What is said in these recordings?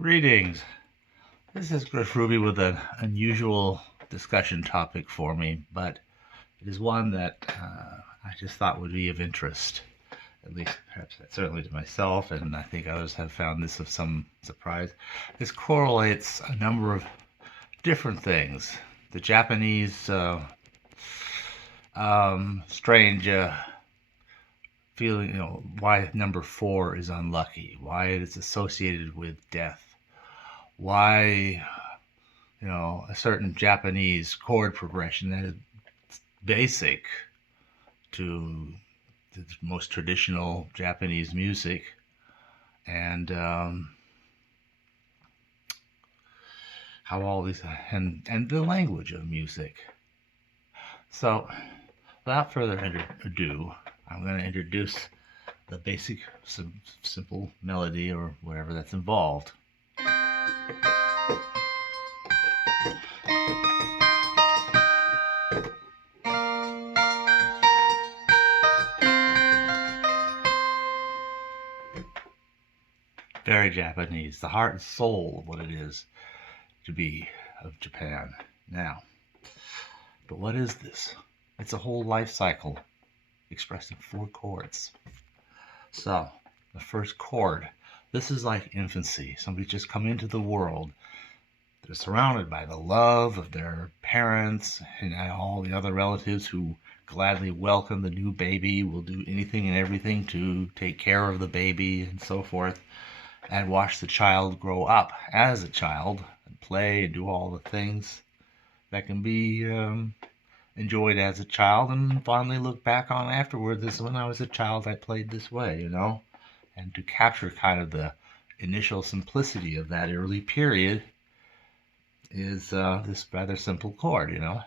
Greetings. This is Griff Ruby with an unusual discussion topic for me, but it is one that I just thought would be of interest, at least perhaps certainly to myself, and I think others have found this of some surprise. This correlates a number of different things. The Japanese strange feeling, why number 4 is unlucky, why it is associated with death, why, a certain Japanese chord progression that is basic to the most traditional Japanese music, and how all these, and the language of music. So, without further ado, I'm going to introduce the basic, simple melody or whatever that's involved. Very Japanese, the heart and soul of what it is to be of Japan. Now, but what is this? It's a whole life cycle expressed in 4 chords. So, the first chord, this is like infancy. Somebody's just come into the world. They're surrounded by the love of their parents and all the other relatives who gladly welcome the new baby, will do anything and everything to take care of the baby and so forth, and watch the child grow up as a child and play and do all the things that can be enjoyed as a child and fondly look back on afterwards. This, when I was a child, I played this way, and to capture kind of the initial simplicity of that early period is this rather simple chord, And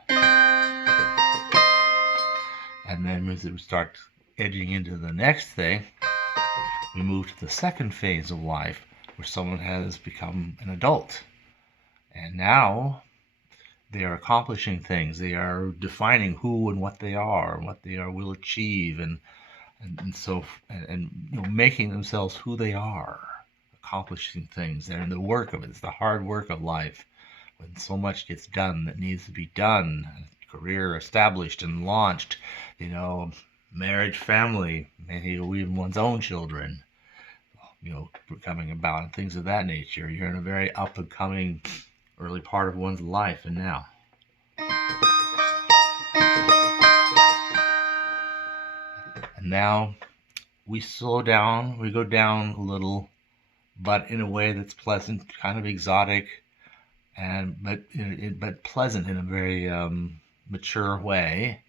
then as we start edging into the next thing, we move to the second phase of life where someone has become an adult, and now they are accomplishing things. They are defining who and what they are and what they will achieve, and making themselves who they are, accomplishing things. They're in the work of it. It's the hard work of life when so much gets done that needs to be done. Career established and launched, marriage, family, maybe even one's own children, coming about, and things of that nature. You're in a very up and coming early part of one's life, and now. And now we slow down, we go down a little, but in a way that's pleasant, kind of exotic, but pleasant in a very mature way.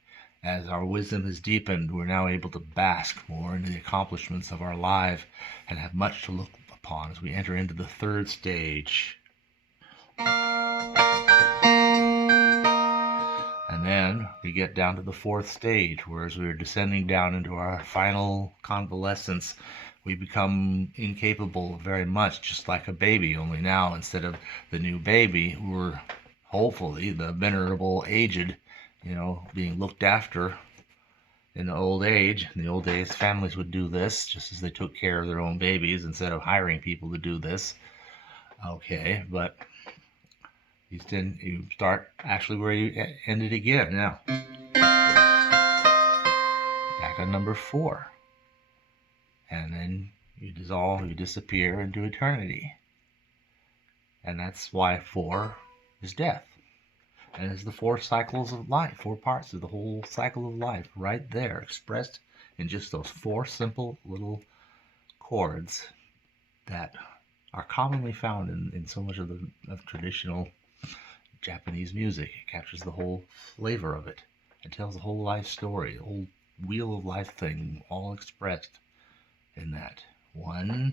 As our wisdom has deepened, we're now able to bask more in the accomplishments of our life and have much to look upon as we enter into the third stage. And then we get down to the fourth stage, whereas we're descending down into our final convalescence. We become incapable very much, just like a baby, only now instead of the new baby, we're hopefully the venerable aged, being looked after in the old age. In the old days, families would do this, just as they took care of their own babies instead of hiring people to do this. Okay, but you start actually where you ended again. Now, back on number 4. And then you dissolve, you disappear into eternity. And that's why 4 is death. And it's the 4 cycles of life, 4 parts of the whole cycle of life, right there, expressed in just those 4 simple little chords that are commonly found in so much of traditional Japanese music. It captures the whole flavor of it. It tells the whole life story, the whole wheel of life thing, all expressed in that 1.